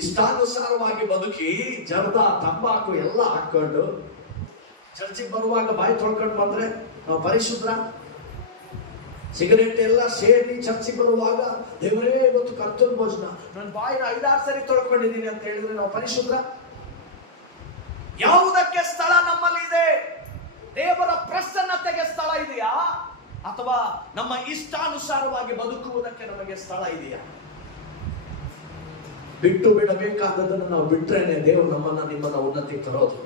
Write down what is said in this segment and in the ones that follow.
ಇಷ್ಟಾನುಸಾರವಾಗಿ ಬದುಕಿ ಜರ್ದ ತಂಬಾಕು ಎಲ್ಲ ಹಾಕೊಂಡು ಚರ್ಚಿಗೆ ಬರುವಾಗ ಬಾಯಿ ತೊಳ್ಕೊಂಡು ಬಂದ್ರೆ ನಾವು ಪರಿಶುದ್ಧ. ಸಿಗರೇಟ್ ಎಲ್ಲ ಸೇರಿ ಚರ್ಚಿಗೆ ಬರುವಾಗ ದೇವರೇ ಇವತ್ತು ಕರ್ತನ ಭೋಜನ, ನನ್ನ ಬಾಯಿನ 5-6 ಸರಿ ತೊಳ್ಕೊಂಡಿದ್ದೀನಿ ಅಂತ ಹೇಳಿದ್ರೆ ನಾವು ಪರಿಶುದ್ಧ. ಯಾವುದಕ್ಕೆ ಸ್ಥಳ ನಮ್ಮಲ್ಲಿ ಇದೆ? ದೇವರ ಪ್ರಸನ್ನತೆಗೆ ಸ್ಥಳ ಇದೆಯಾ, ಅಥವಾ ನಮ್ಮ ಇಷ್ಟಾನುಸಾರವಾಗಿ ಬದುಕುವುದಕ್ಕೆ ನಮಗೆ ಸ್ಥಳ ಇದೆಯಾ? ಬಿಟ್ಟು ಬಿಡಬೇಕಾದದನ್ನು ನಾವು ಬಿಟ್ರೇನೆ ದೇವರು ನಿಮ್ಮನ್ನ ಉನ್ನತಿ ತರೋದು.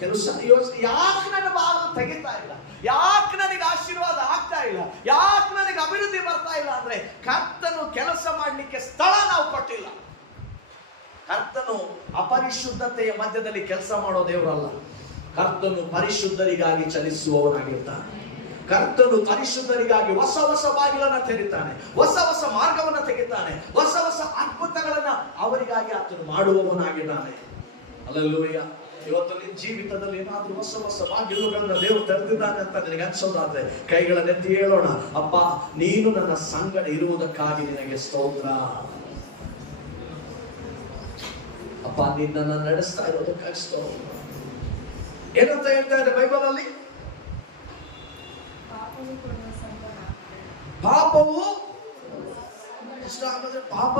ಕೆಲವು ಸರಿ ಯೋಚನೆ, ಯಾಕೆ ನನ್ನ ಬಾಗಿಲು ತೆಗಿತಾ ಇಲ್ಲ, ಯಾಕೆ ನನಗೆ ಆಶೀರ್ವಾದ ಆಗ್ತಾ ಇಲ್ಲ, ಯಾಕೆ ನನಗೆ ಅಭಿವೃದ್ಧಿ ಬರ್ತಾ ಇಲ್ಲ ಅಂದ್ರೆ ಕರ್ತನು ಕೆಲಸ ಮಾಡಲಿಕ್ಕೆ ಸ್ಥಳ ನಾವು ಕೊಟ್ಟಿಲ್ಲ. ಕರ್ತನು ಅಪರಿಶುದ್ಧತೆಯ ಮಧ್ಯದಲ್ಲಿ ಕೆಲಸ ಮಾಡೋ ದೇವರಲ್ಲ. ಕರ್ತನು ಪರಿಶುದ್ಧರಿಗಾಗಿ ಚಲಿಸುವವನಾಗಿರ್ತಾನೆ. ಕರ್ತನು ಪರಿಶುದ್ಧರಿಗಾಗಿ ಹೊಸ ಹೊಸ ಬಾಗಿಲನ್ನ ತೆರೀತಾನೆ, ಹೊಸ ಹೊಸ ಮಾರ್ಗವನ್ನ ತೆಗಿತಾನೆ, ಹೊಸ ಹೊಸ ಅದ್ಭುತಗಳನ್ನ ಅವರಿಗಾಗಿ ಆತನು ಮಾಡುವವನಾಗಿದ್ದಾನೆ. ಹಲ್ಲೆಲೂಯಾ. ಇವತ್ತು ನಿನ್ನ ಜೀವಿತದಲ್ಲಿ ಏನಾದ್ರೂ ಹೊಸ ಹೊಸ ಬಾಗಿಲುಗಳನ್ನ ದೇವರು ತೆರೆದಿದ್ದಾನೆ ಅಂತ ನಿನಗೆ ಅನ್ಸೋದಾದ್ರೆ ಕೈಗಳನ್ನೆತ್ತಿ ಹೇಳೋಣ, ಅಪ್ಪ ನೀನು ನನ್ನ ಸಂಗಡ ಇರುವುದಕ್ಕಾಗಿ ನಿನಗೆ ಸ್ತೋತ್ರ. ಅಪ್ಪ ನಿನ್ನನ್ನು ನಡೆಸ್ತಾ ಇರೋದಕ್ಕಾಗಿ ಸ್ತೋತ್ರ. ಏನಂತ ಹೇಳ್ತಾ ಇದೆ ಬೈಬಲ್ ಅಲ್ಲಿ? ಪಾಪವು ಇಷ್ಟ ಆಗಿದ್ರೆ ಪಾಪ